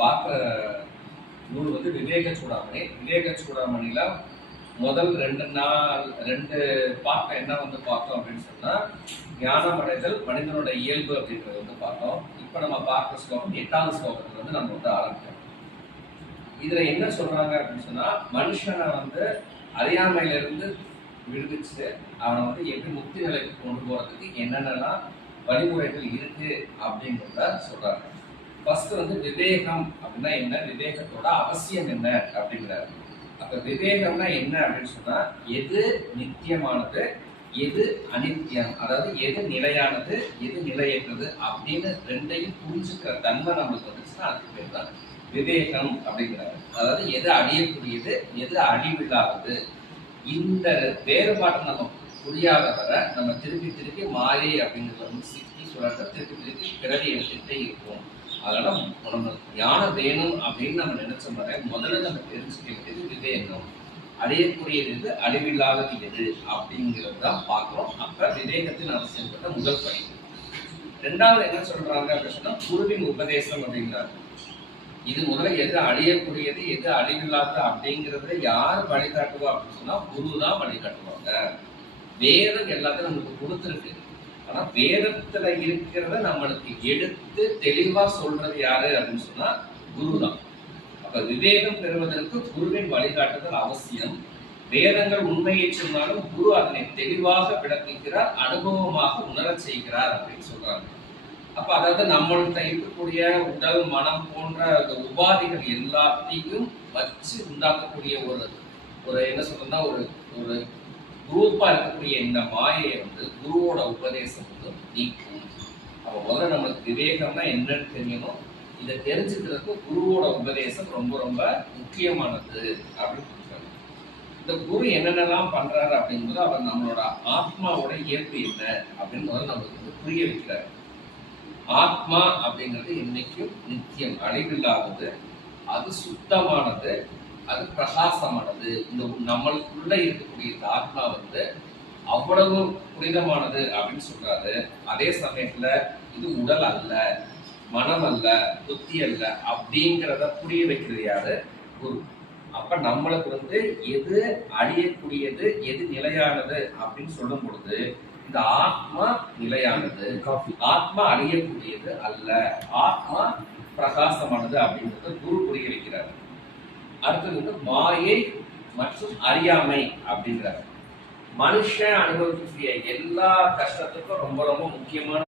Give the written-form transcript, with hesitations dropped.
பார்க்குற நூல் வந்து விவேக சூடாமணி. விவேக சூடாமணியில முதல் 2 பாட்டை என்ன வந்து பார்த்தோம் அப்படின்னு சொன்னா, ஞானம் அடைதல் மனிதனோட இயல்பு அப்படின்றத வந்து பார்த்தோம். இப்ப நம்ம பார்க்குற ஸ்லோகம் 8வது ஸ்லோகத்துல வந்து நம்ம வந்து ஆரம்பிக்கிறோம். இதுல என்ன சொல்றாங்க அப்படின்னு சொன்னா, மனுஷனை வந்து அறியாமையில இருந்து விடுவிச்சு அவனை வந்து எப்படி முக்தி நிலைக்கு கொண்டு போறதுக்கு என்னென்னலாம் வழிமுறைகள் இருக்கு அப்படிங்கிறத சொல்றாங்க. ஃபர்ஸ்ட் வந்து விவேகம் அப்படின்னா என்ன, விவேகத்தோட அவசியம் என்ன அப்படிங்கிறாரு. அப்ப விவேகம்னா என்ன அப்படின்னு சொன்னா, எது நித்தியமானது, எது அனித்தியம், அதாவது எது நிலையானது, எது நிலையற்றது அப்படின்னு ரெண்டையும் புரிஞ்சுக்கிற தன்மை நம்மளுக்கு வந்துச்சுன்னா அதுக்கு பேர் தான் விவேகம் அப்படிங்கிறாரு. அதாவது எது அழியக்கூடியது, எது அழிவில்லாதது. இந்த வேறுபாட்டை நம்ம புரியாத வர நம்ம திருப்பி மாயை அப்படிங்கிறத வந்து சிக்கி சுழற்ற திருப்பி பிறவி எடுத்துக்கிட்டே இருக்கும். அதனால நம்ம ஞானம் வேணும் அப்படின்னு நம்ம நினைச்ச வரை முதல்ல நம்ம தெரிஞ்சுக்க வேண்டியது விவேகம். அழியக்கூடியது எது, அழிவில்லாதது எது அப்படிங்கிறது தான் பார்க்கிறோம். அப்ப விவேகத்தின் அவசியம் முதல் படி. ரெண்டாவது என்ன சொல்றாங்க அப்படின்னு சொன்னா, குருவின் உபதேசம் அப்படிங்கிறாங்க. இது முதல்ல எது அழியக்கூடியது, எது அழிவில்லாதது அப்படிங்கிறத யார் வழிகாட்டுவா அப்படின்னு சொன்னா, குரு தான் வழிகாட்டுவாங்க. வேதம் எல்லாத்தையும் நம்மளுக்கு கொடுத்துருக்கு. ஆனா வேதத்துல இருக்கிறத நம்மளுக்கு எடுத்து தெளிவா சொல்றது யாரு அப்படின்னு சொன்னா குரு தான். அப்ப விவேகம் பெறுவதற்கு குருவின் வழிகாட்டுதல் அவசியம். வேதங்கள் உண்மையை சொன்னாலும் குரு அதனை தெளிவாக விளக்குகிறார், அனுபவமாக உணரச் செய்கிறார் அப்படின்னு சொல்றாங்க. அப்ப அதாவது நம்மள்கிட்ட இருக்கக்கூடிய உடல் மனம் போன்ற உபாதிகள் எல்லாத்தையும் வச்சு உண்டாக்கக்கூடிய ஒரு என்ன சொல்றதுன்னா ஒரு ஒரு குரூப்பா இருக்கக்கூடிய இந்த மாயை வந்து குருவோட உபதேசம் வந்து நீக்கும். அப்ப முதல்ல நம்மளுக்கு விவேகம்னா என்னன்னு தெரியணும். இதை தெரிஞ்சுக்கிறதுக்கு குருவோட உபதேசம் ரொம்ப ரொம்ப முக்கியமானது அப்படின்னு சொல்றாங்க. இந்த குரு என்னென்னலாம் பண்றாரு அப்படிங்கும்போது அவர் நம்மளோட ஆத்மாவோட இயல்பு என்ன அப்படின்னு முதல்ல நம்மளுக்கு வந்து புரிய வைக்கிறாரு. ஆத்மா அப்படிங்கிறது இன்னைக்கும் நித்தியம், அழிவில்லாதது, அது சுத்தமானது, அது பிரகாசமானது. இந்த நம்மளுக்குள்ள இருக்கக்கூடிய இந்த ஆத்மா வந்து அவ்வளவு புனிதமானது அப்படின்னு சொல்றாரு. அதே சமயத்துல இது உடல் அல்ல, மனம் அல்ல, புத்தி அல்ல அப்படிங்கிறத புரிய வைக்கிறது யாரு? குரு. அப்ப நம்மளுக்கு வந்து எது அழியக்கூடியது, எது நிலையானது அப்படின்னு சொல்லும் பொழுது இந்த ஆத்மா நிலையானது, ஆத்மா அழியக்கூடியது அல்ல, ஆத்மா பிரகாசமானது அப்படின்றத குரு புரிய வைக்கிறார். அடுத்தது வந்து மாயை மற்றும் அறியாமை அப்படிங்கிறார். மனுஷன் அனுபவிக்கக்கூடிய எல்லா கஷ்டத்துக்கும் ரொம்ப ரொம்ப முக்கியமான